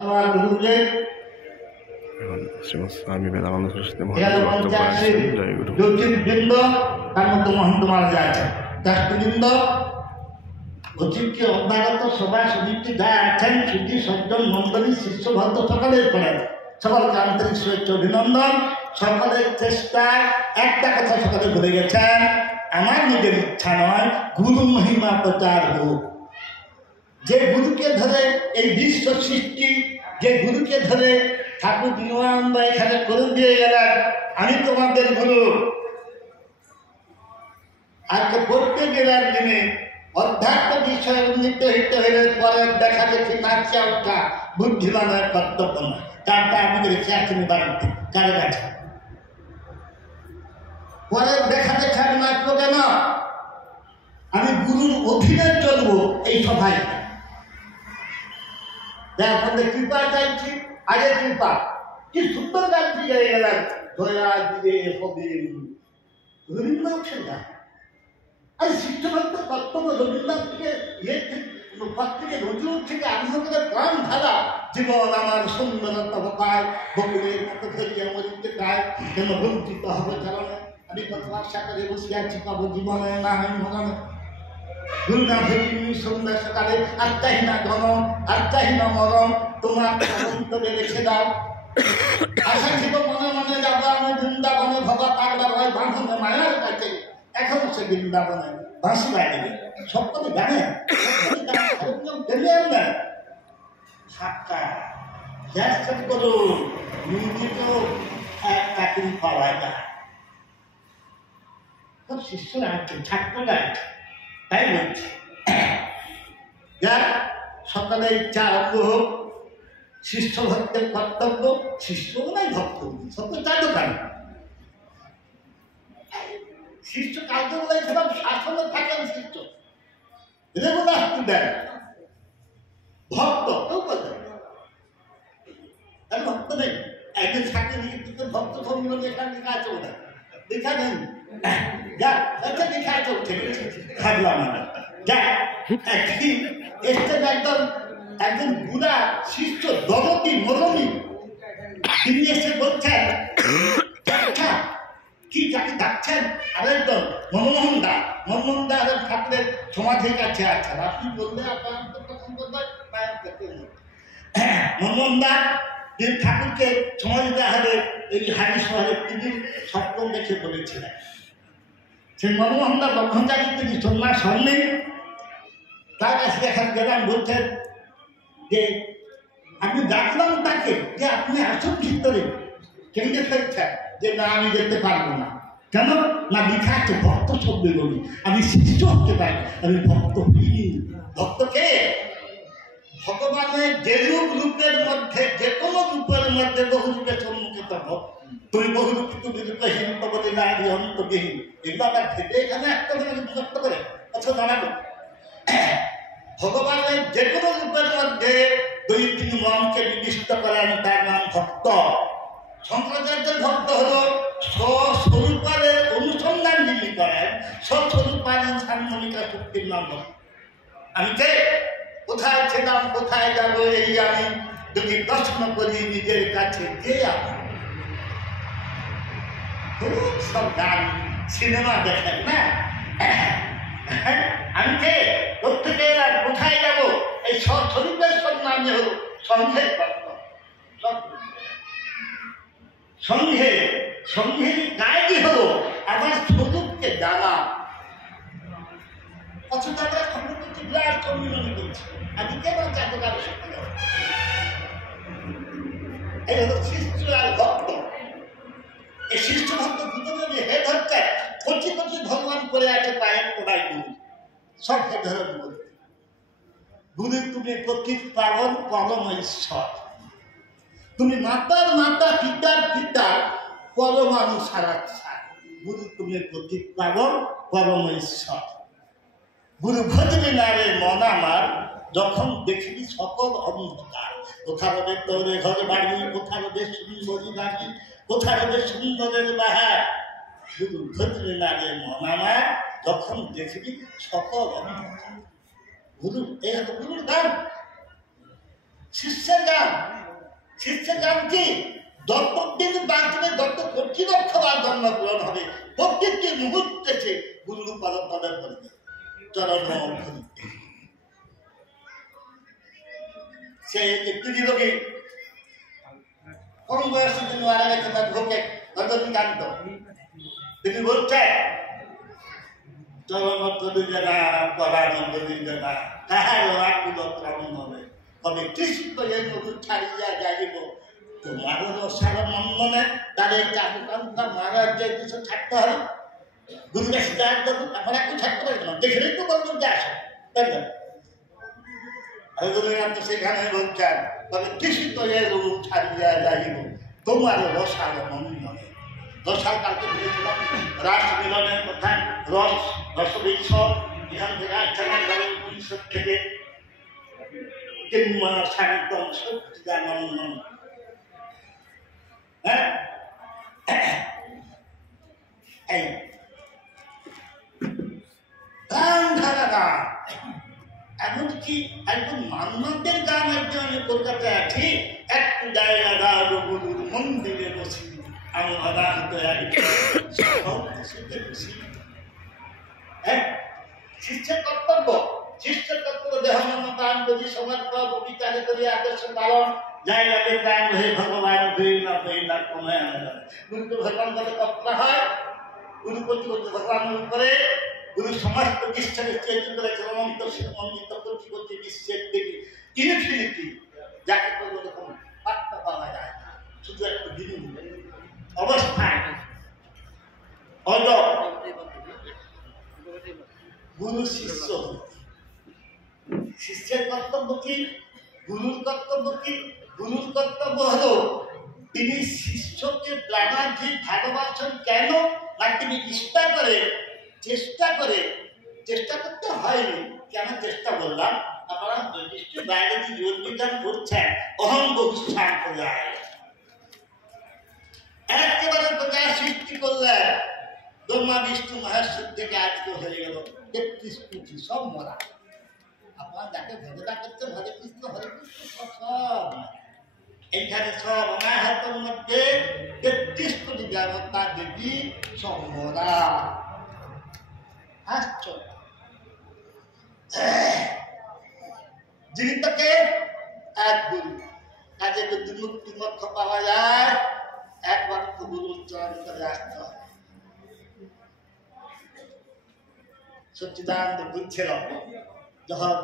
আমার গুরুকে এখন শ্রীমৎ স্বামী বেদানন্দ সরস্বতী মহারাজ বক্তব্য রাখছেন। জয় গুরু। জ্যোতির্বৃন্দ তার মধ্যে মহন্ত মারা যাচ্ছে দাসবৃন্দ অতিথি অভ্যাগত সভা সমিতি যা আছেন সুধী সজ্জন মন্ডলী শিষ্যভক্ত সকলের করেন সকলকে আন্তরিক শুভেচ্ছা অভিনন্দন। সকলের চেষ্টায় একটা কথা সকলে বলে গেছেন, আমার নিজের ইচ্ছা নয়, গুরু মহিমা প্রচার হোক। যে গুরুকে ধরে এই বিশ্ব সৃষ্টি, যে গুরুকে ধরে ঠাকুর বিনয়ানন্দ এখানে করে দিয়ে গেলেন, আমি তোমাদের গুরু। আজকে প্রত্যেক গেলার দিনে অধ্যাত্ম বিষয়ে উন্নীত হইতে হইলে পরে দেখা দেখি নাচিয়া ওঠা বুদ্ধিমানের কর্তব্য নয়। তারটা আমি দেখছি এখনই বাড়িতে কারে কাছে পরে দেখা দেখে আমি নাচবো কেন? আমি গুরুর অধীনে চলবো এই সভায়। আপনাদের কৃপা চাইছি, আগে কৃপা। কি সুন্দর গান দিয়ে গেলেন, দয়া দিলে হবে রবীন্দ্রনাথ গান। আর শিক্ষান্ত কর্তব্য রবীন্দ্রনাথ থেকে নজরুল থেকে আরম্ভ করে প্রাণ ধারা জীবন আমার সুন্দরতা পায়, বকুলের মতো ধরিয়ে মরিতে পায়, যেন বঞ্চিত হবে চরণে। আমি কত আশা করে বসে আছি, পাবো জীবনে না হয় মরণে। দুর্গা ভেদিনী সন্ধ্যা সকালে আর চাহি না ঘন, আর চাহি না মরণ, তোমার অন্তরে রেখে দাও। আশা ছিল মনে মনে যাবো আমি বৃন্দাবনে, ভগা পাগলা ভয় বাঁধনে মায়ার কাছে। এখন সে বৃন্দাবনে বাঁশি বাড়িয়ে সবকটি জানেন, করুন নিজেকে এক চাকরি পাওয়া যায়। শিষ্যরা আছে, ছাত্ররা আছে, তাই বলছি যার সকালে ইচ্ছা আরম্ভ হোক। শিষ্য ভক্তের কর্তব্য, শিষ্য নাই ভক্ত সত্য চাঁদো কেন শিষ্য কাজে বলেছিলাম, শাসনে থাকেন শিষ্য, রেগুলার স্টুডেন্ট। ভক্ত কেউ বলতে ভক্ত নেই। একদিন সাথে ভক্ত সম্মিলন এখানে লেখা আছে, ওটা লেখা নেই। একজন বুড়া শিষ্য দরদি মরমি তিনি এসে বলছেন, কি যাকে ডাকছেন? আরেকজন মনমোহন দা। মনমোহন দা ঠাকুরের সমাধির কাছে আছেন। আপনি বললে আপনার তখন বলবেন মনমোহন দা তিনি ঠাকুরকে সমাধি দেওয়া হবে এই হারি শহরের টিভির স্বপ্ন দেখে বলেছিলেন। সেই মনমোহন দা ব্রহ্মচারী, তিনি সন্ন্যাস হননি। তার কাছে দেখা গেলাম, বলছেন যে আমি ডাকলাম তাকে যে আপনি আসুন ভিতরে। কেন্দ্রে ফেলছেন যে না আমি যেতে পারবো না। কেন না? লেখা আছে ভক্ত শব্দে বলি, আমি শিষ্য হতে পারি, আমি ভক্ত হইনি। ভক্তকে ভগবানের যে রূপের মধ্যে, যে কোনো রূপের মধ্যে বহু রূপে সম্মুখে তব তুমি বহু রূপ তুমি রূপহীন তবতে নারী অন্তবিহীন। এগুলো আবার ভেবে এখানে একটা বিভক্ত করে আচ্ছা দাঁড়াবো। ভগবানের যে কোনো রূপের মধ্যে দুই তিন মনকে নির্দিষ্ট করেন, তার নাম ভক্ত। শঙ্করাচার্যের ভক্ত হলো স্বস্বরূপের অনুসন্ধান যিনি করেন, স্বস্বরূপের সান্মনিকা শক্তির নাম ভক্ত। আমি কে? কোথায় ছিলাম, কোথায় যাবো এই আমি যদি প্রশ্ন করি নিজের কাছে, কে আমি? খুব সব গান সিনেমা দেখেন না, আমি কে? প্রত্যেকে কোথায় যাবো এই স্বরূপের সম্মানে হলো সন্দেহের কর্ম। সন্দেহের কাজই হলো আমার স্বরূপকে জানা। অথচ আমরা সম্পর্কে বিরাট সম্মিলনী করছি, আজকে কেন চাকরি সত্যি এই হলো শিষ্য আর ভক্ত। এই শিষ্য ভক্ত দুজনে যে হে ধরছে, কচি কচি ভগবান করে আছে পায়ের তোড়াই গুরু, সব হে ধরে গুরু। গুরু তুমি প্রকৃত পালন পরম ঈশ্বর, তুমি মাতার মাতা, পিতার পিতা, পরমাণু সারাক্ষার। গুরু তুমি প্রকৃত পালন পরম ঈশ্বর। গুরু ভজনে নারে মন আমার, যখন দেখিবি সকল অন্ধকার। কোথা রবে তোরে ঘর বাড়ি, কোথা রবে সুন্দরী বাড়ি, কোথা রবে সুন্দরের বাহার। গুরু ভজনে নারে মন আমার, যখন দেখিবি সকল অন্ধকার। গুরু এই হতো গুরুর গান। শিষ্যের গান, শিষ্যের গান কি? দত্তক দিন বাঁচলে দত্ত কর্তৃপক্ষ বা জন্ম পূরণ হবে। প্রত্যেকটি মুহূর্তে সে গুরু পদে করবে চরণ ধরিতে। সে একটু রোগী কম বয়সের জন্য মারা গেছে, তার ভোগে রজনীকান্ত। তিনি বলছে চরণ দিবে না, পরানন্দ দিবে না, তাহার রাখিল ক্রমণ হবে। তবে কৃষ্ণ এই মধু ছাড়িয়া যাইব তোমার রসার মন্দনে। তার এই চাকুকান্তা মহারাজ যে কিছু ছাড়তে হবে, গুরু কাছে যাওয়ার জন্য এখন একটু ছাড়তে পারবে না, দেখলেই তো বলবেন যে আসে, তাই না? রজনীকান্ত সেখানে বলছেন তবে কৃষ্ণ এই মধু ছাড়িয়া যাইব তোমার রসার মন্দনে। রসার কালকে বলেছিলাম রাস মিলনের কথা, রস রসবৃক্ষ এখান থেকে উপনিষদ থেকে শান্তম সচ্চিদানন্দম। হ্যাঁ, গান ধারা গান, এমনকি একদম মান্যদের গান একজন আমি কলকাতায় আছি, একটু জায়গা গাব গুরুর মন্দিরে বসি আমি অদাহত শিষ্যের কর্তব্য, শিষ্যের কর্তব্য দেহমন প্রাণ যদি সমর্প বিচারে করি আদর্শ পালন জায়গাকে প্রাণ হয়ে ভগবান গুরু তো ভগবান বলে কর্তা হয়, গুরু করতে করতে ভগবান করে গুরু সমস্ত বিশ্বের চেতন করে চরমন্ত মন্দিত করতে করতে বিশ্বের দেবী ইনফিনিটি যাকে কোনো রকম পাত্তা পাওয়া যায় না, শুধু একটা বিন্দু অবস্থায় গুরু শিষ্য। শিষ্যের কর্তব্য কি? গুরুর কর্তব্য কি? গুরুর কর্তব্য হলো তিনি শিষ্যকে প্রাণাধিক ভালোবাসেন। কেন না তিনি চেষ্টা করতে হয়নি। কেন চেষ্টা করলাম? আপনারা নিশ্চয়ই বাইরে যে যোগ বিজ্ঞান করছেন অহং বহুস্থান প্রজায় একেবারে প্রজায় সৃষ্টি করলেন। ব্রহ্মা বিষ্ণু মহেশ্বর থেকে আজকে হয়ে গেল ৩৩ কোটি, সব মরা। আপনারা যাকে ভজনা করছেন হরে কৃষ্ণ সব এইখানে সব অনাহতের মধ্যে ৩৩ কোটি দেবতা দেবী সব মরা। আশ্চর্য। জীবিতকে এক গুরু, কাজে যদি মুক্তি মোক্ষ পাওয়া যায় একমাত্র গুরুর চরণ করে আসতে হবে। সচ্চিদানন্দ বুঝছিল যখন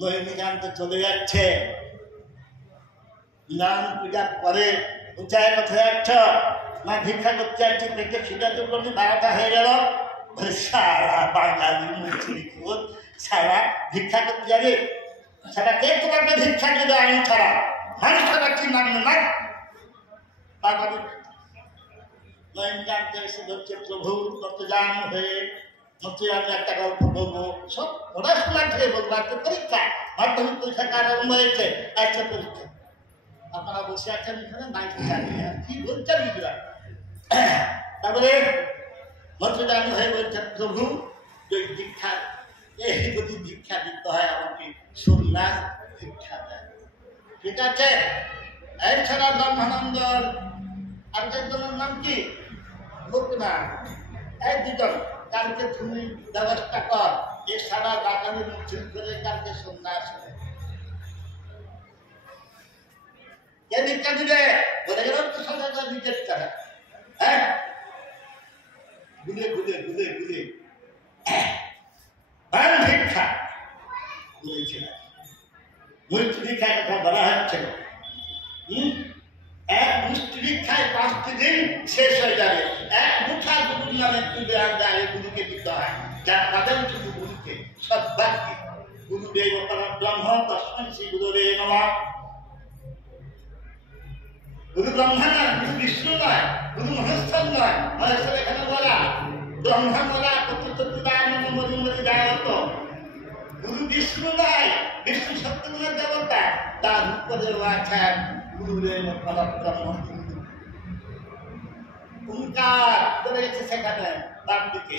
রজনীকান্ত চলে যাচ্ছে, নাম পূজার পরে উঁচায় কোথায় যাচ্ছ? মা ভিক্ষা করতে যাচ্ছি, পেটে খিদার জন্য 12টা হয়ে গেল। সারা বাঙালি মুসলিম সারা ভিক্ষা করতে যাবে, সারা কে তোমাকে ভিক্ষা দেবে? আমি ছাড়া মানুষ ছাড়া কি নাম না? তারপরে রজনীকান্ত এসে বলছে প্রভু কত জান হয়ে আমি একটা গল্প বলবো, সব পড়াশোনা থেকে বলবো। একটা পরীক্ষা, মাধ্যমিক পরীক্ষা কার আরম্ভ হয়েছে, একটা পরীক্ষা। আপনারা বসে আছেন এখানে, কি বলছেন নিজেরা? তারপরে মন্ত্রদান হয়ে বলছেন প্রভু যদি দীক্ষা যদি দীক্ষা দিতে হয় আমাকে সন্ন্যাস দীক্ষা দেয়। ঠিক আছে, এছাড়া ব্রহ্মানন্দ আর একজনের নাম কি লোকনা, এই দুজন কালকে তুমি ব্যবস্থা কর, এছাড়া বাগানের মিছিল করে কালকে সন্ন্যাস কে দীক্ষা দিলে বলে গেলাম তো সদাগর নিজের তারা। হ্যাঁ, ঘুরে ভিক্ষা বলেছিলেন। মুষ্টি ভিক্ষার কথা বলা হচ্ছিল। এক মুষ্টি ভিক্ষায় 5টি দিন শেষ হয়ে যাবে। এক মুঠা গুরুর নামে তুলে আনতে আগে গুরুকে দিতে হয়, যার তাদের শুধু গুরুকে সব বাক্যে গুরুদেব ব্রহ্ম তস্মৈ শ্রী গুরুরে নমঃ। গুরু ব্রহ্মা নয়, গুরু বিষ্ণু নয়, গুরু মহেশ্বর নয়। মহেশ্বর এখানে বলা, ব্রহ্মা বলা গুরু বিষ্ণু নয়, বিষ্ণু সত্যগুণের দেবতা, তার উপরে আছেন গুরুদেব পরব্রহ্ম। ওঙ্কার চলে গেছে সেখানে বাম দিকে।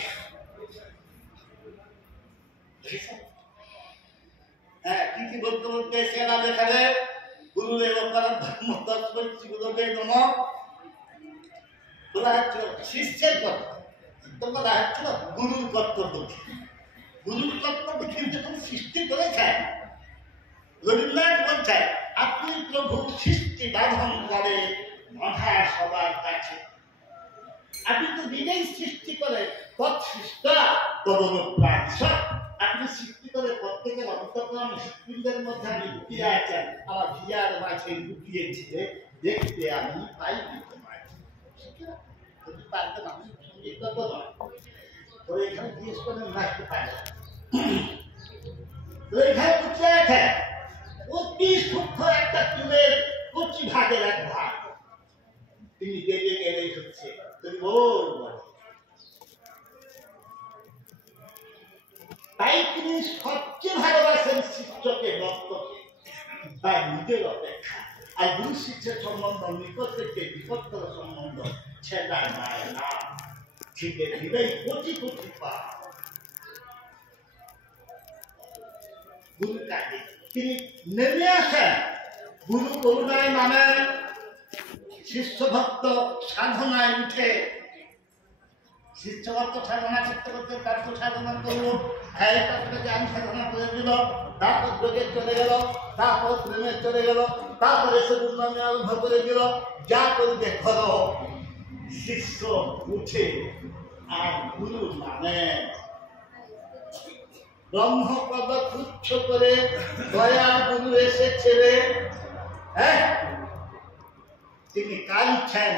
হ্যাঁ, কি বলতে সেনা দেখাবে গুরুদেব পরম ধর্ম তৎপরছি গুরুদেব নমঃ বলা হচ্ছিল শিষ্যের কর্তব্য, তো বলা হচ্ছিল গুরুর কর্তব্য। গুরুর কর্তব্য কিন্তু যখন সৃষ্টি করেছেন, রবীন্দ্রনাথ বলছেন আপনি প্রভু সৃষ্টি বাঁধন করে মধা সবার কাছে। আপনি তো নিজেই সৃষ্টি করে তৎসৃষ্ট তদনুপ্রাণ। আপনি সৃষ্টি করে প্রত্যেকের অন্তঃকরণ হৃৎপিণ্ডের মধ্যে আমি লুকিয়ে আছেন, আমার হিয়ার মাঝে লুকিয়েছিল দেখতে আমি পাইনি তোমায়। যদি পারতেন আমি সঙ্গীত তো নয়, তো এখানে জিজ্ঞেস করেন রাখতে পারে, তো এখানে লুকিয়ে আছে অতি সূক্ষ্ম একটা চুলের কচি ভাগের এক ভাগ। তিনি বেরিয়ে গেলেই হচ্ছে তুমি বল বল। তাই তিনি সবচেয়ে ভালোবাসেন শিষ্যকে, ভক্তকে, তার নিজের অপেক্ষা। আর গুরু শিষ্যের সম্বন্ধ নিকট থেকে বিপত্তর সম্বন্ধ ছেদা যায় না, ছিটে দিলেই কোটি কোটি পা। গুরু কাজে তিনি নেমে আসেন, গুরু করুণায় নামেন, শিষ্য ভক্ত সাধনায় উঠে। শিষ্য ভক্ত সাধনা করতে করতে তত্ত্ব সাধনা করলো, তারপরে জ্ঞান সাধনা করে দিল, তারপর যোগে চলে গেল, তারপর প্রেমে চলে গেল, তারপরে সে উন্নয়ন আরম্ভ করে দিল। যা করবে করো, শিষ্য উঠে আর গুরু নামেন। ব্রহ্মপদ তুচ্ছ করে দয়া গুরু এসেছে রে। হ্যাঁ, তিনি কাঁদছেন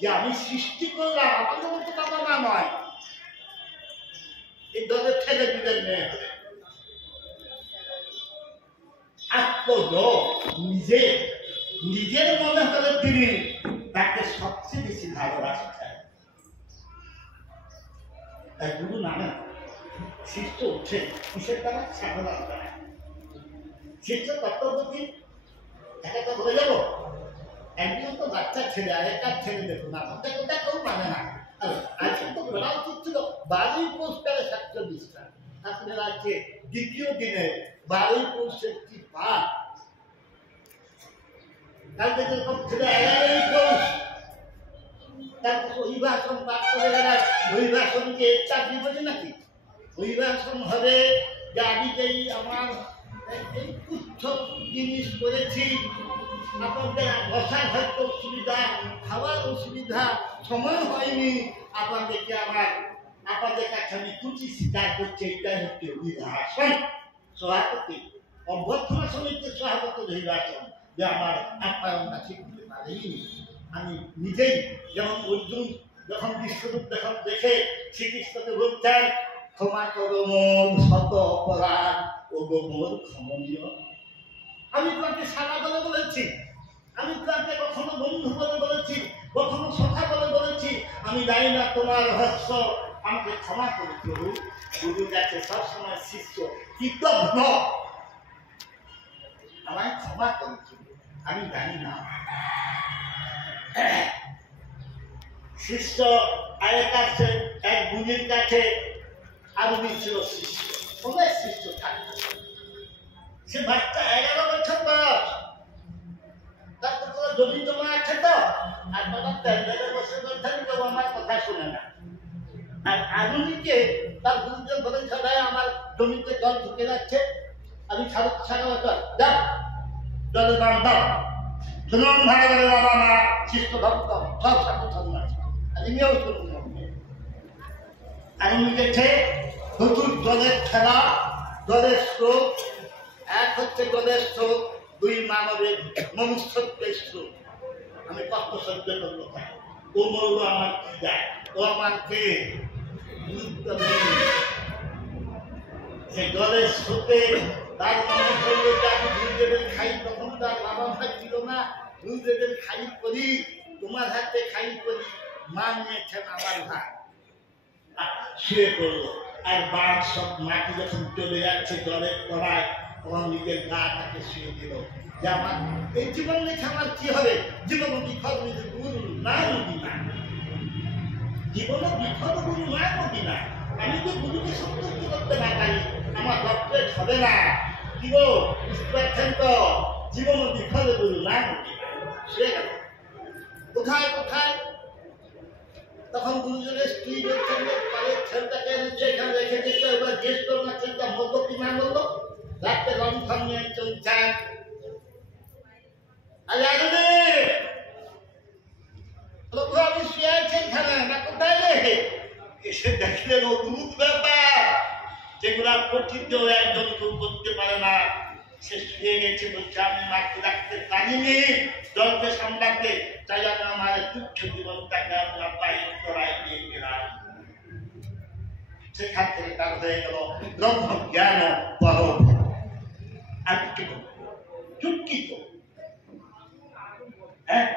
যে আমি সৃষ্টি করলাম, আমাদের মতো বাবা মা নয়, এই দলে ঠেলে দিলেন মেয়ে হবে। আত্মজ নিজে নিজের মনে করে তিনি তাকে সবচেয়ে বেশি ভালোবাসছেন। তাই গুরু নামে শিষ্য উঠে কিসের দ্বারা? সাধনার দ্বারা। শিষ্য কর্তব্য কি? একা বলে যাবো, একজন তো বাচ্চা ছেলে আর একটা ছেলে দেখুন না, কোথায় কেউ মানে না। আজকে তো বলা উচিত ছিল 12ই পৌষকালে 47টা, আপনার আজকে দ্বিতীয় দিনে 12ই পৌষের কি পাঠ। কালকে যেরকম ছিল 11ই পৌষ, তারপর অভিবাসন পাঠ করে গেলে অভিবাসনকে চাকরি বলি নাকি? অভিবাসন হবে যে আমি যেই আমার এই তুচ্ছ জিনিস করেছি, আপনাদের বসার হয়তো অসুবিধা, খাওয়ার অসুবিধা, সময় হয়নি, আপনাদেরকে আপনাদের কাছে আমি তুচি স্বীকার করছি, এটাই হচ্ছে অভিবাসন। সভাপতি অভ্যর্থনা সমিতির সভাপতি অভিবাসন যে আমার আপ্যায়নটা ঠিক করতে পারেনি। আমি নিজেই যেমন অর্জুন যখন বিশ্বরূপ দেখে শ্রীকৃষ্ণকে বলতেন ক্ষমা করো মোর শত অপরাধ ও গো মোর ক্ষমনীয়। আমি তোমাকে সাদা বলে বলেছি, আমি তোমাকে কখনো বন্ধু বলে বলেছি, কখনো সখা বলে বলেছি, আমি জানি না তোমার রহস্য, আমাকে ক্ষমা করে প্রভু। গুরু কাছে সবসময় শিষ্য কৃতজ্ঞ, আমায় ক্ষমা করেছি, আমি জানি না। শিষ্য আরেক কাছে এক গুরুর কাছে আরো ছিল শিষ্য, অনেক শিষ্য থাকতো। সে বাচ্চা 11 বছর বয়স, তারপর তোরা জমি জমা আছে তো, আর বাবা 13 বছর বলছেন কেউ আমার কথা শুনে না। আর আধুনিকে তার গুরুদেব বলেন সবাই আমার জমিতে জল ঢুকে যাচ্ছে, আমি সারা বছর যা জলে দাম দাও। শুনুন ভালো করে বাবা মা শিষ্য ভক্ত সব সাথে আমিও শুনুন। আমি গেছে প্রচুর জলের খেলা, জলের স্রোত। এক হচ্ছে জলের স্রোত, দুই মানবের মনুষ্যত্বের স্রোত। আমি কষ্ট সহ্য করবো, ও বলবো আমার কি যায়, ও আমার কে গুরুত্ব নেই। সে জলের স্রোতে তার মনে করলো যে আমি গুরুদেবের খাই, তখন তার বাবা ভাই ছিল না, গুরুদেবের খাই করি, তোমার হাতে খাই করি, মা নিয়েছেন আমার ভাই। শুয়ে পড়লো, আর বাঘ সব মাটি যখন চলে যাচ্ছে জলের তলায়, তখন নিজের গা তাকে শুয়ে দিল যে আমার এই জীবন রেখে আমার কি হবে? জীবন বিফল গুরু নাই নদী না, জীবন বিফল গুরু নাই নদী না। আমি তো গুরুকে সন্তুষ্ট করতে না পারি, আমার ডক্টরেট হবে না। কি গো, বুঝতে পারছেন তো? জীবন বিফলে গুরু না শুয়ে গেল। কোথায় কোথায় তখন গুরুজনের স্ত্রী বলছেন তাদের ছেলেটাকে এখানে রেখে দিতে এবার জিজ্ঞেস করবো না ছেলেটা মরবো কি না মরবো। রাত্রে লণ্ঠন নিয়ে চলছেন আমি শুয়ে আছি এখানে না কোথায় রে এসে দেখলেন অদ্ভুত ব্যাপার যেগুলা কঠিন একজন কেউ করতে পারে না। সে শুয়ে গেছে বলছে আমি মাকে রাখতে পারিনি জলকে সামলাতে তাই আমি আমার তুচ্ছ জীবনটাকে আমরা পায়ে তোরাই দিয়ে গেলাম। সেখান থেকে তার হয়ে গেল ব্রহ্ম জ্ঞান পরম আর কি চুটকি তো হ্যাঁ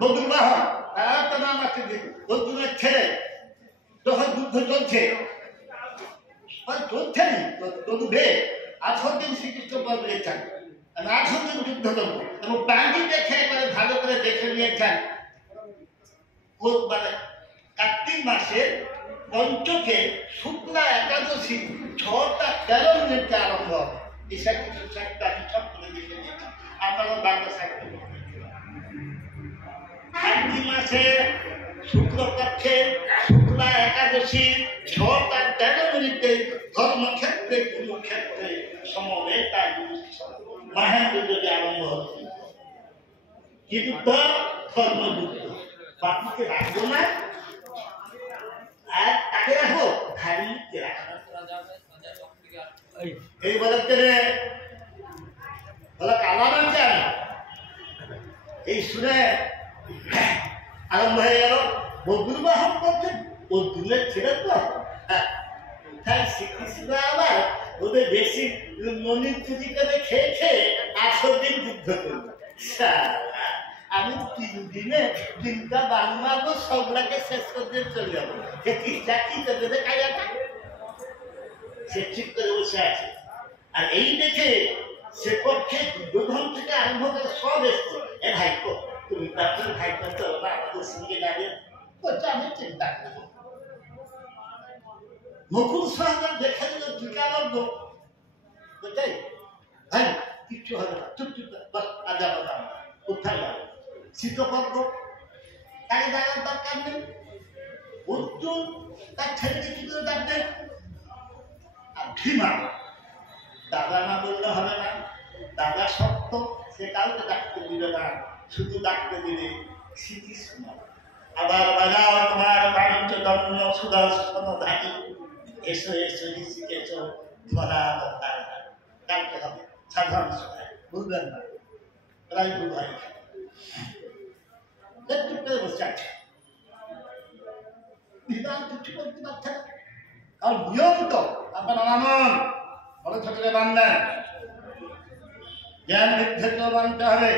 বদুল বাহন তার নাম আছে বদুলের ছেলে যখন যুদ্ধ চলছে চলছে নি তবু বে 18 দিন শ্রীকৃষ্ণ বলেছেন আমি 18 দিন যুদ্ধ করবো এবং প্রাণী দেখে একবারে ভালো করে দেখে নিয়েছেন মানে কার্তিক মাসের পঞ্চকে শুক্লা একাদশী 6টা 13 মিনিটে আরম্ভ হবে ঈশা কিছু চারটা সব করে দেখে নিয়েছেন আপনারা বাংলা সাহিত্য কার্তিক মাসে শুক্লপক্ষে শুক্লা একাদশী 6টা 13 মিনিটে ধর্মক্ষেত্রে কুরুক্ষেত্রে সমবেতা মহেন্দ্র যদি আরম্ভ হচ্ছে কি যুদ্ধ ধর্মযুদ্ধ বাকিকে রাখবো না আর তাকে রাখবো ধারীকে রাখবো এই বলে বলে কালাম আছেন এই শুনে আরম্ভ হয়ে গেল বদুল বাহন করছেন বদুলের ছেলে তো তাই শ্রীকৃষ্ণ আবার ওদের বেশি মনির চুরি করে খেয়ে খেয়ে 18 দিন যুদ্ধ করল। আমি 3 দিনে 3টা বান মারবো সবগুলাকে শেষ করতে চলে যাবো চাকরি করবে কায়াটা সে ঠিক করে বসে আছে। আর এই দেখে সে পক্ষে দুর্যোধন থেকে আরম্ভ করে সব এসছে এ ভাইপো তুমি তার ভাইপো তো আমাদের সঙ্গে দাঁড়িয়ে করছে আমি চিন্তা করবো নকুল সহকার দেখা দিল টিকা লাগলো বুঝাই হ্যাঁ কিচ্ছু হবে না চুপ চুপ বাস আজা বাজা কোথায় যাবে শীতপদ্ম তাকে জানার দরকার নেই অর্জুন তার ছেলেকে কি করে ডাকবে আর ভীমা দাদা না বললে হবে না দাদা সত্য সে কাউকে ডাকতে দিবে না শুধু ডাকতে দিলে শ্রীকৃষ্ণ আবার বাজাও তোমার বাণিজ্য দণ্ড সুদর্শন ধানী এসো এসো ঋষিকেশ ধরা কালকে হবে সাধারণ সভায় বুঝবেন না প্রায় বুঝাই চুপ করে বসে আছে বিধান কিছু করতে পারছে না কারণ নিয়ম তো আপনারা মানন বড় ছোটকে বান্ধেন জ্ঞান বিদ্ধেকেও মানতে হবে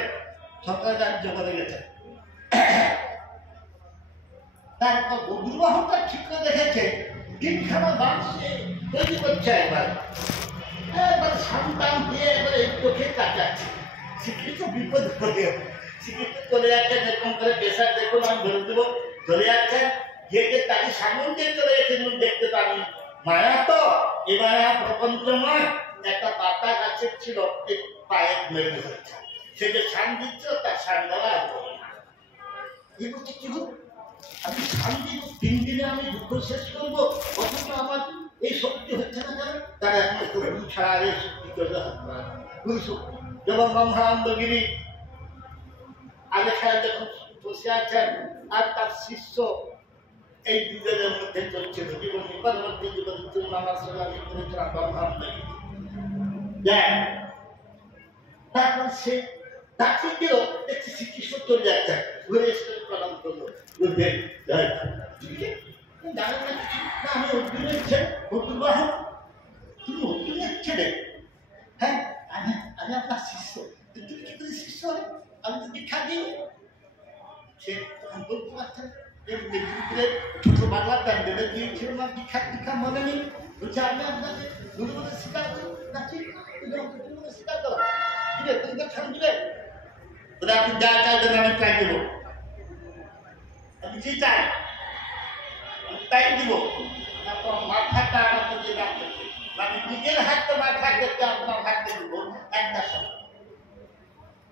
সকলে কার্য করে গেছে। তারপর বদুর্বাহনটা ঠিক করে দেখেছে দিনখানা বাঁচছে তৈরি করছে একবার সন্তান দিয়ে একবার এই চোখে কাটাচ্ছে শিক্ষিত বিপদ করে শিক্ষিত চলে যাচ্ছে এরকম করে পেশার দেখুন আমি ধরে দেবো চলে যাচ্ছেন গিয়ে তাকে সামন দিয়ে চলে গেছে দেখতে পারেন মায়া তো এ মায়া প্রপঞ্চময় একটা পাতা গাছের ছিল পায়ে মেরে হচ্ছে সে যে সান দিচ্ছিল তার সান দেওয়া কি বলছে কি আমি সান দিব 3 দিনে আমি দুঃখ শেষ করবো অথচ আমার এই শক্তি হচ্ছে না কেন তারা এখন গুরু ছাড়া এই শক্তি করবে গুরু শক্তি যেমন ব্রহ্মানন্দগিরি আগে খেলা যখন বসে আছেন আর তার শিষ্য এই দুজনের মধ্যে চলছিল জীবন পরবর্তী জীবন আমার সঙ্গে আমি করেছিলাম ব্রহ্মানন্দগিরি তারপর সে ডাক্তার দিল দেখছি শ্রীকৃষ্ণ চলে যাচ্ছে ঘুরে এসে প্রণাম করলো বুঝলেন জানেন না আমি অর্জুনের ছেলে অর্জুন বাহন তুমি অর্জুনের ছেলে হ্যাঁ আমি আপনার শিষ্য তুমি কি করে শিষ্য হবে আমি তো দীক্ষা দিই সে বলতে পারছেন ছোট বাংলা প্যান্ডেলে দিয়েছিল না দীক্ষা দীক্ষা মনে নেই বলছে আমি আপনাকে গুরু বলে স্বীকার করি না ঠিক স্বীকার করো ঠিক আছে তুমি খান দিলে আপনি যা চাইবেন আমি তাই দেবো আমি কি চাই আমি তাই দিব তারপর মাথাটা আমাকে দিয়ে রাখতে মানে নিজের হাতে মাথা করতে আপনার হাতে দেব একটা সত্য।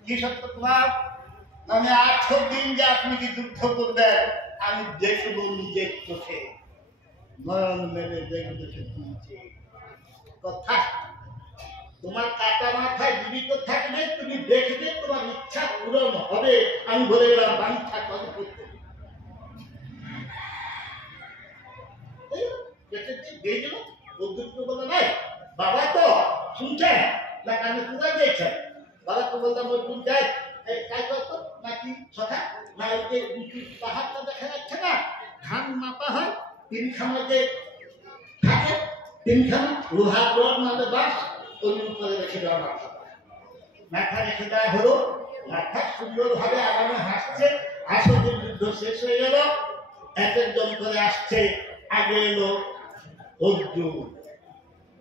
কি সত্য তোমার? মানে 8 দিন যে আপনি কি যুদ্ধ করবেন আমি দেখব নিজের চোখে, নয়ন মেলে দেখবে শুনছে কথা। তোমার কাটা মাথায় জীবিত থাকবে, তুমি দেখবে তোমার ইচ্ছা পূরণ হবে। আমি বলে গেলাম বাঞ্ছা কত করতে নাই বাবা তো শুনছেন না, কানে পুরা দিয়েছেন। বাবা তো বলতাম ওই যাই কাজ করতো নাকি সখা না, ওই যে পাহাড়টা দেখা যাচ্ছে না, ধান মাপা হয় তিনখানাতে থাকে, তিনখানা লোহার রড মানে বাস, ওই উপরে রেখে দেওয়া মাথা, মাথা রেখে দেওয়া হলো। মাথা সুন্দরভাবে আরামে হাসছে। আসলে যুদ্ধ শেষ হয়ে গেল, এক একজন করে আসছে। আগে এলো অর্জুন,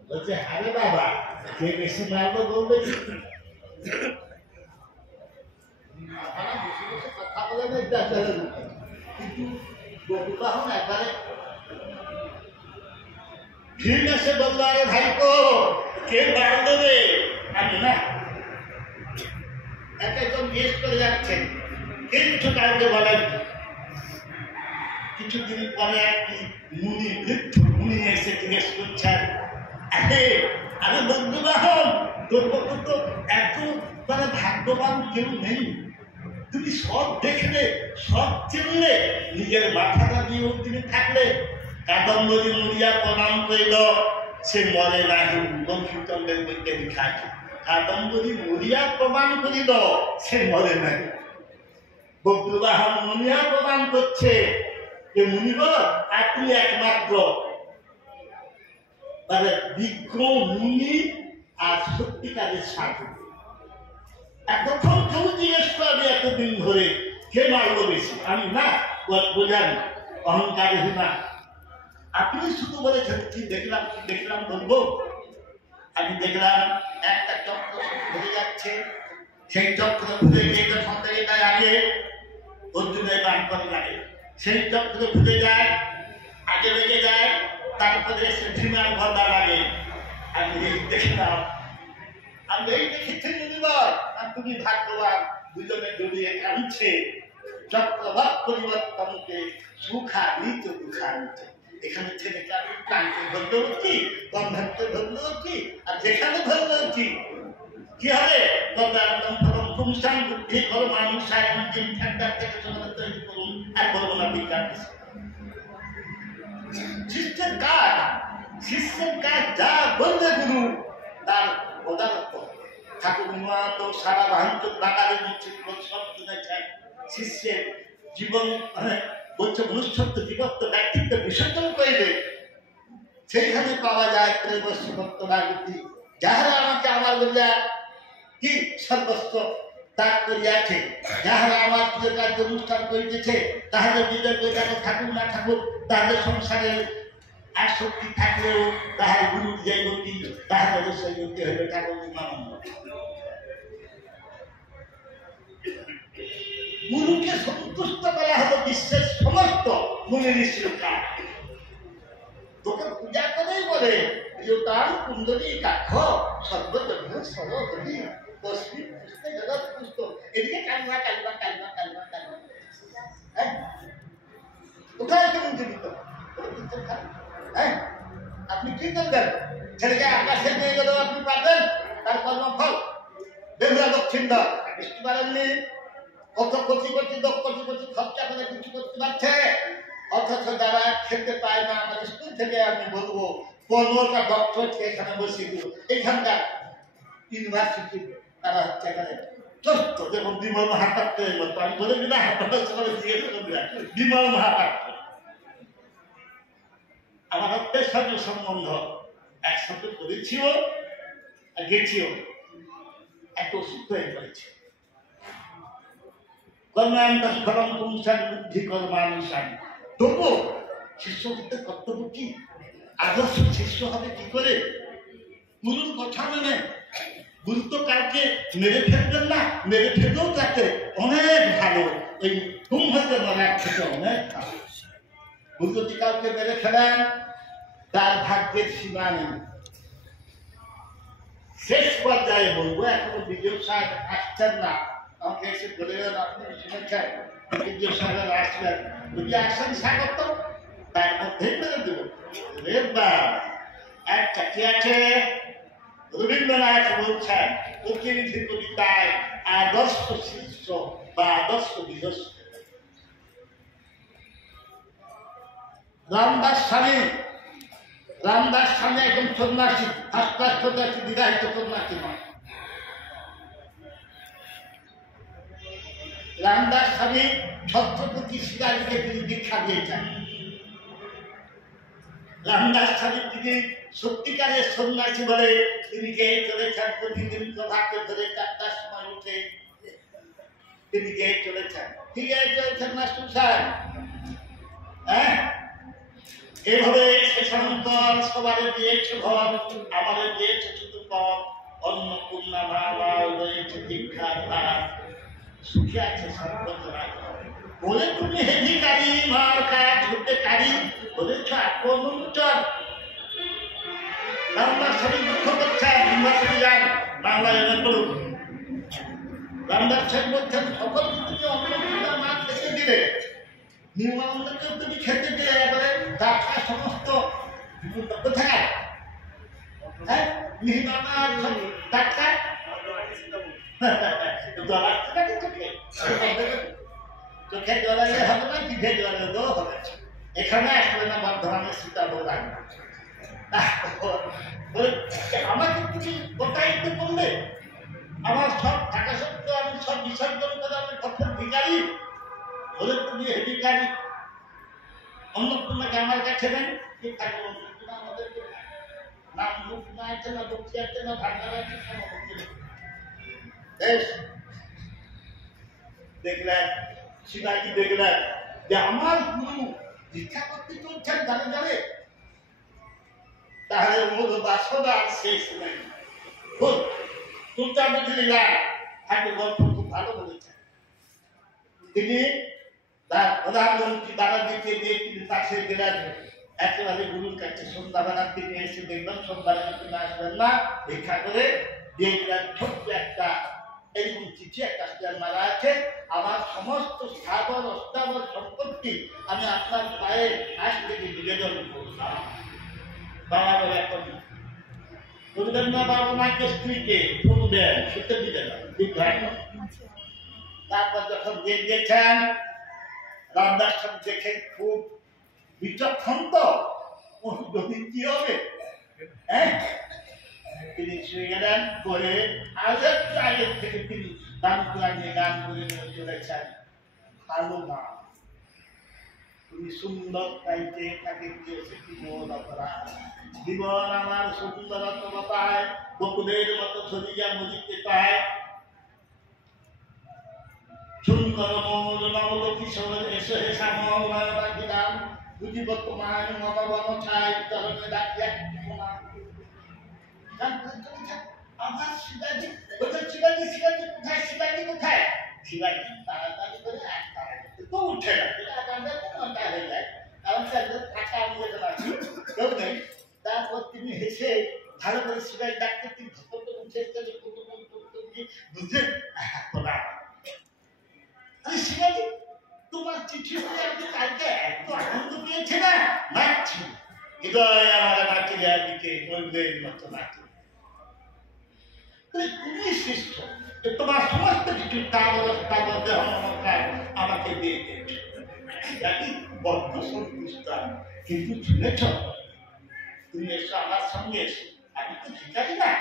বলছে আরে বাবা যে বেশি মারবো বলবে কথা বলে কিন্তু বকুবাহন একবারে ঠিক আছে বললো, আরে ভাই কো কে বার দেবে? আমি না, এক একজন জিজ্ঞেস করে যাচ্ছেন, কিছু কাউকে বলেন। কিছুদিন পরে একটি মুনি, বৃদ্ধ মুনি এসে জিজ্ঞেস করছেন, আরে বন্ধুবাহন তোর পক্ষে তো এত মানে ভাগ্যবান কেউ নেই, তুমি সব দেখলে সব চিনলে, নিজের মাথাটা দিয়ে তুমি থাকলে। কাদম্বরী মরিয়া প্রণাম করিল, সে মরে নাহি, বঙ্কিমচন্দ্রের বইতে লেখা আছে। কাদম্বরী মরিয়া প্রমাণ করিল, সে মরে নাহি। বন্ধুবাহন মরিয়া প্রমাণ করছে যে মুনিবর আপনি একমাত্র মানে বিজ্ঞ মুনি আর সত্যিকারের সাধু। এতক্ষণ কেউ জিজ্ঞেস করবে এতদিন ধরে কে মারলো বেশি, আমি না বোঝান অহংকার না। আপনি শুধু বলেছেন কি দেখলাম, কি দেখলাম বলবো। আমি দেখলাম একটা চক্র ঘুরে যাচ্ছে, সেই চক্র ঘুরে গিয়ে যখন এটাই আগে অর্জুনের বান করে লাগে, সেই চক্র ঘুরে যায়, আগে লেগে যায়, তারপরে সে ভীমার ভদা লাগে। আমি এই দেখলাম, আমি এই দেখেছি মুনিবার, আর তুমি ভাগ্যবান, দুজনে জড়িয়ে কাঁদছে। চক্রভাব পরিবর্তনকে সুখানিত দুঃখানিত। এখানে ছেলেকে আমি প্রাণকে ধরলে হচ্ছি, গন্ধাকে ধরলে হচ্ছি, আর যেখানে ধরলে হচ্ছি কি হবে? পুংসান বুদ্ধি করো মানুষ থেকে সমাধান তৈরি করুন, আর বলবো না বিজ্ঞান। শিষ্যের কাজ যা বলবে গুরু তার প্রধানত। ঠাকুর তো সারা ভারত বাঙালি সব শুনেছেন। শিষ্যের জীবন বলছে মনুষ্যত্ব জীবত্ব ব্যক্তিত্ব বিসর্জন করবে, সেইখানে পাওয়া যায় প্রেমস্য ভক্ত রাগতি। যাহারা আমাকে আমার বলিয়া কি সর্বস্ব ত্যাগ করিয়াছে, যাহারা আমার প্রিয় কার্য অনুষ্ঠান করিতেছে, তাহাদের নিজের বেদানে ঠাকুর না ঠাকুর, তাহাদের সংসারের আসক্তি থাকলেও তাহার গুরুর যে গতি, তাহাদের সেই গতি হইবে ঠাকুর নিমানন্দ। গুরুকে সন্তুষ্ট করা হলো বিশ্বের সমস্ত মুনি ঋষির কাজ। তোকে পূজা করেই বলে প্রিয়তাম কুণ্ডলী কাঠ সর্বজন্য সর্বধী তস্মিন পুষ্পে জগৎ পুষ্ট। এদিকে কালবা কালবা কালবা কালবা কালবা, কোথায় কেমন জীবিত? হ্যাঁ, আপনি কি করবেন? ছেলেকে আকাশে নিয়ে গেলেও আপনি পাবেন তার কর্মফল। বেহুলা দক্ষিণ দ্বার বৃষ্টি পারেননি, কত কোটি কোটি কোটি কোটি খরচা করে কিছু করতে পারছে, অথচ যারা খেতে পায় না, আমার স্কুল থেকে আমি বলবো 15টা ডক্টরকে এখানে বসিয়ে দিল। এখানকার ইউনিভার্সিটি তারা হচ্ছে এখানে চষ্ট, যেমন বিমল মহাপাত্রের মতো। আমি বলে দিলাম জিজ্ঞেস করলাম বিমল মহাপাত্র আমার আত্মের সাথে সম্বন্ধ, একসাথে করেছিও আর গেছিও, এত অসুস্থ হয়ে পড়েছে। কর্মান্তর ফলম পুংসান বুদ্ধি কর্মানুসান। তবু শিষ্য হতে কর্তব্য কি? আদর্শ শিষ্য হবে কি করে? গুরুর কথা মেনে। গুরু তো কাউকে মেরে ফেলবেন না, মেরে ফেললেও তাকে অনেক ভালো, ওই কুম্ভকে মারার থেকে অনেক ভালো। গুরু যদি কাউকে মেরে ফেলেন তার ভাগ্যের সীমা নেই। শেষ পর্যায়ে বলবো, এখনো বিজয় সাহেব আসছেন না, আমাকে এসে বলে গেলেন আপনি শুনেছেন বিজয় সাহেব আসবেন, যদি আসেন স্বাগত, তার মধ্যেই মেরে দেব। একটা কি আছে, রবীন্দ্রনাথ বলছেন প্রতিনিধি কবিতায় আদর্শ শিষ্য বা আদর্শ গৃহস্থ। রামদাস স্বামী একজন সন্ন্যাসী, আস্তে বিবাহিত সন্ন্যাসী নয়। রামদাস স্বামী ছত্রপতি শিবাজীকে তিনি দীক্ষা দিয়েছেন। রামদাস স্বামী তিনি সত্যিকারের সন্ন্যাসী বলে তিনি গিয়ে চলেছেন, প্রতিদিন প্রভাতে ধরে 4টার সময় উঠে তিনি গিয়ে চলেছেন। ঠিক আছে চলেছেন মাস্টার সাহেব, হ্যাঁ এভাবে শেষান্তর সবার দিয়েছে ঘর, আমাদের দিয়েছে শুধু পথ, অন্নপূর্ণা মামার রয়েছে দীক্ষার ভাত, সুখে আছে সর্বজরা বলে তুমি হেধিকারী মার কাজ হতে কারি বলেছ আক্রমণ। রামদাস স্বামী দুঃখ করছেন, নির্বাচনে যান বাংলায় এনে করুন। রামদাস স্বামী বলছেন সকল তুমি অন্নপূর্ণা মা খেতে দিলে, নির্মানন্দকেও তুমি খেতে দিলে, এবারে টাকা সমস্ত কোথায়, হ্যাঁ নির্মাণ টাকা চোখে জড়াইলে হবে না, জিভে জড়াইলেও হবে। এখানে আসলে না বর্ধমানের সীতাভোগ রাখবে, আমাকে তুমি প্রতারিত করলে, আমার সব টাকা সত্য আমি সব বিসর্জন করে আমি কখন ভিখারি বলে তুমি ভিখারি। অন্নপূর্ণাকে আমার কাছে নেন, ঠিক থাকে অন্নপূর্ণা আমাদেরকে না অন্নপূর্ণা আছে না লক্ষ্মী আছে না ভান্ডার আছে, দেখলেন শিবাজি দেখলেন যে আমার গুরু ভিক্ষা করতে চলছেন জানে জানে, তাহলে মূল বাসনা শেষ নেই। গল্প খুব ভালো বলেছেন। তিনি তার প্রধানমন্ত্রী দাদাজিকে দিয়ে তিনি কাছে গেলেন একেবারে গুরুর কাছে, সন্ধ্যাবেলার দিকে এসে দেখবেন সন্ধ্যাবেলা তিনি আসবেন না, ভিক্ষা করে দিয়ে গেলেন ছোট্ট একটা এরকম চিঠি, একটা মারা আছে, আমার সমস্ত স্থাবর অস্থাবর সম্পত্তি আমি আপনার পায়ে আজ থেকে নিবেদন করলাম। বাবা বলে এখন বলবেন না, বাবা মাকে স্ত্রীকে শুনবেন, শুনতে দিবেন না। তারপর যখন দিয়ে দিয়েছেন, রামদাস স্বামী দেখেন খুব বিচক্ষণ, তো কি হবে, হ্যাঁ তিনি শুয়ে গেলেন, করে আগের থেকে তিনি গান নিয়ে গান করে চলেছেন। ভালো মা তুমি সুন্দর পাইতে তাকে দিয়েছে জীবন অপরাধ, জীবন আমার সুন্দরত্ব পায়, বকুলের মতো ছড়িয়া মজিতে পায়, সুন্দর মৌল নবল কিশোর এসে শ্যামল রাখিলাম, বুঝিব তোমার মতবন ছায় চরণে রাখিয়া আমার শিবাজি শিবাজি শিবাজি কোথায়, শিবাজি কোথায়, শিবাজি তাড়াতাড়ি করে তো উঠে না হয়ে যায়, কারণ টাকা কেউ নেই। তারপর তিনি হেসে ভালো করে শিবাজি ডাকতে তিনি উঠে বুঝলেন শিবাজি তোমার চিঠি হয়ে আপনি কালকে এত আনন্দ পেয়েছে না, নাচছি হৃদয় আমার নাচিলে দিকে বলবেন মতো নাচি, তুমি শিষ্য তোমার সমস্ত কিছু তার অবস্থা বলতে আমাকে দিয়ে দিয়েছে, বদ্ধ সন্তুষ্ট। কিন্তু শুনেছ তুমি এসো আমার সঙ্গে, এসো আমি তো ভিখারি না,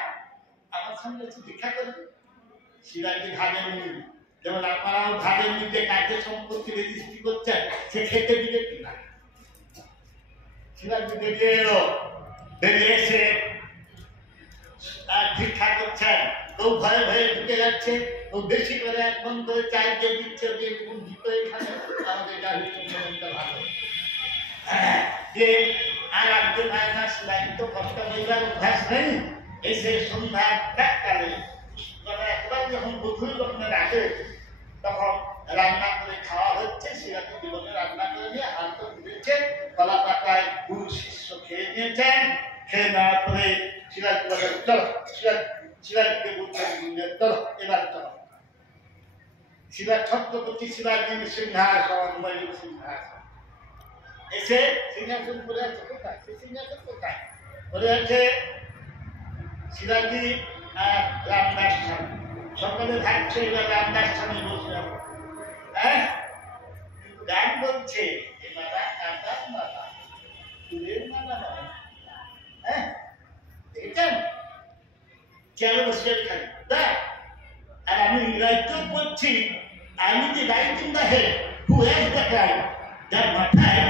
আমার সঙ্গে এসে ভিক্ষা করবে। শিবাজি ভাবেননি, যেমন আপনারাও ভাবেননি যে কাজে সম্পত্তি রেজিস্ট্রি করছেন, সে খেতে দিবে কিনা। শিবাজি বেরিয়ে এলো, বেরিয়ে এসে ভিক্ষা করছেন, ও ভয়ে ভয়ে ঢুকে যাচ্ছে, ও বেশি করে এক মন করে চাই যে দিচ্ছে, ভিতরে এখানে আমাদের গাড়িটা ভালো যে আর একজন আয়না সেলাই তো কষ্ট হইবার অভ্যাস নেই, এসে সন্ধ্যা প্রাককালে একবার যখন গভীর লগ্নের আগে তখন রান্না করে খাওয়া হচ্ছে, সিরাজি জীবনে রান্না করে নিয়ে হাত ধুয়েছে, কলা পাতায় গুরু শিষ্য খেয়ে নিয়েছেন, খেয়ে নেওয়ার পরে সিরাজ বলেন চলো সিরাজ শিবা ছত্রপতি শিবাজীর সিংহাসন ময়ূর সিংহাসন এসে সিংহাসন পড়ে আছে কোথায় সে সিংহাসন কোথায় পড়ে আছে শিবাজী আর রামদাস স্বামী সকালে থাকছে এবার রামদাস স্বামী বসে হ্যাঁ গান বলছে এ মালা কাঁদার মালা ফুলের মালা নয় হ্যাঁ দেখেছেন চেয়ারে বসে খাই দেখ আর আমি রাইট করছি আমি যে right in the head who has the crime যার মাথায়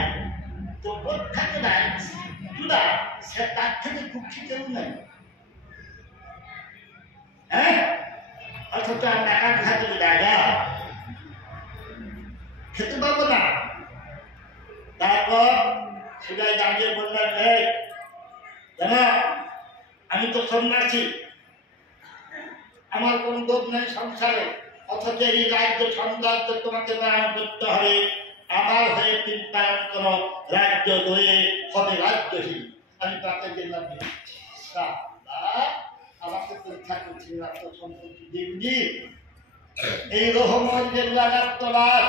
তো বোধ থাকে না চুলা সে তার থেকে দুঃখী কেউ নাই হ্যাঁ অথচ আর টাকা খাতে রাজা খেতে পাবো না তারপর সেটাই দাঁড়িয়ে বললেন এই জানা আমি তো সন্ন্যাসী আমার কোন দোষ নেই সংসারে অথচ এই রাজ্য সৌন্দর্য তোমাকে পালন করতে হবে আমার হয়ে চিন্তায়ন করো রাজ্য দয়ে হবে রাজ্যহীন আমি তাকে গেলাম আমাকে পরীক্ষা করছি রাষ্ট্র সম্পত্তি দেখবি এই রহমান গেরুয়ার তলার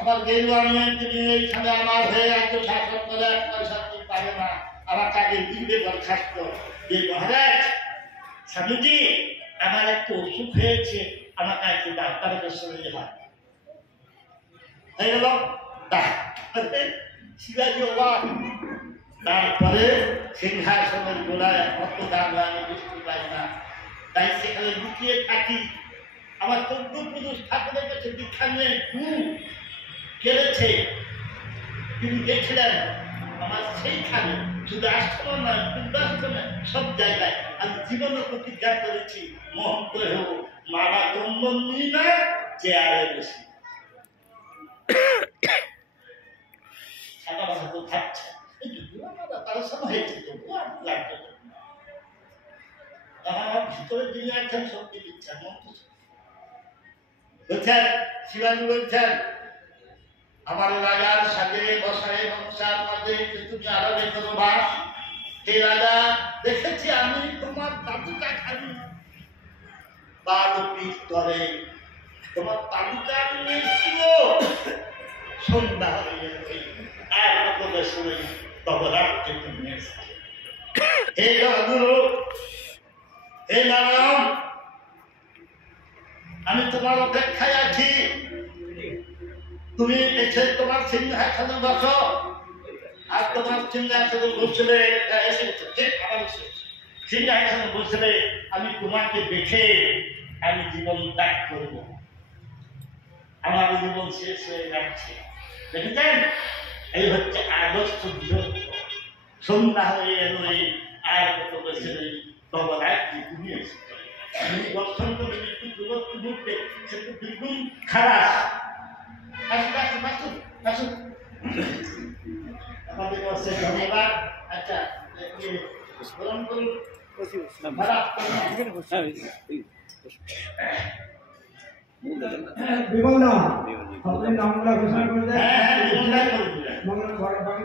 আমার গেরুয়া নিয়ে তিনি এইখানে আমার হয়ে রাজ্য শাসন করে এক পয়সা পারে না আমাকে আগে দিবে দরখাস্ত যে মহারাজ স্বামীজি আমার একটু অসুখ হয়েছে আমাকে একটু ডাক্তারের কাছে নিয়ে হয় হয়ে গেল শিবাজি অবাক তারপরে সিংহাসনের গোড়ায় অত দাম আমি বুঝতে পারি না তাই সেখানে লুকিয়ে থাকি আমার পূর্বপুরুষ ঠাকুরের কাছে দীক্ষা নিয়ে কেড়েছে তিনি দেখলেন আমার সেইখানে শুধু আশ্রম নয় পূর্বাশ্রমে সব জায়গায় আমি জীবনে প্রতিজ্ঞা করেছি মহন্ত হেও মারা চন্দন নিই না চেয়ারে বসি সাদা ভাষা তো থাকছে তার সময় হয়েছে লাগবে আমার ভিতরে তিনি একজন শক্তি দিচ্ছেন বলছেন শিবাজী বলছেন আমার রাজার সাথে বসায় বংশার মধ্যে তুমি আরবে করো বাস হে রাজা দেখেছি আমি তোমার তালুকা খালি বারপিস করে তোমার তালুকা আমি সন্ধ্যা হয়ে আর কত শুনে তবে রাখতে তুমি হে গুরু হে নারায়ণ আমি তোমার অপেক্ষায় আছি তুমি এসে তোমার সিংহাসনে বসো আর তোমার সিংহাসনে বসলে সিংহাসনে বসলে আমি তোমাকে দেখে আমি জীবন ত্যাগ করবো আমার জীবন শেষ হয়ে যাচ্ছে দেখেছেন এই হচ্ছে আগস্ট সন্ধ্যা হয়ে এলো আর কত বছরে তবে রাখছি তুমি এসে দর্শন করে একটু দূরত্ব মুহূর্তে সে তো দ্বিগুণ খারাপ আসুন আসুন আসুন আসুন আমাদের কাছে ধন্যবাদ আচ্ছা স্মরণ করুন বিমলদা আপনি নামগুলা ঘোষণা করে দেন হ্যাঁ বিমলদা করে দিলেন মঙ্গল ঘরে বাকি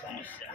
সমস্যা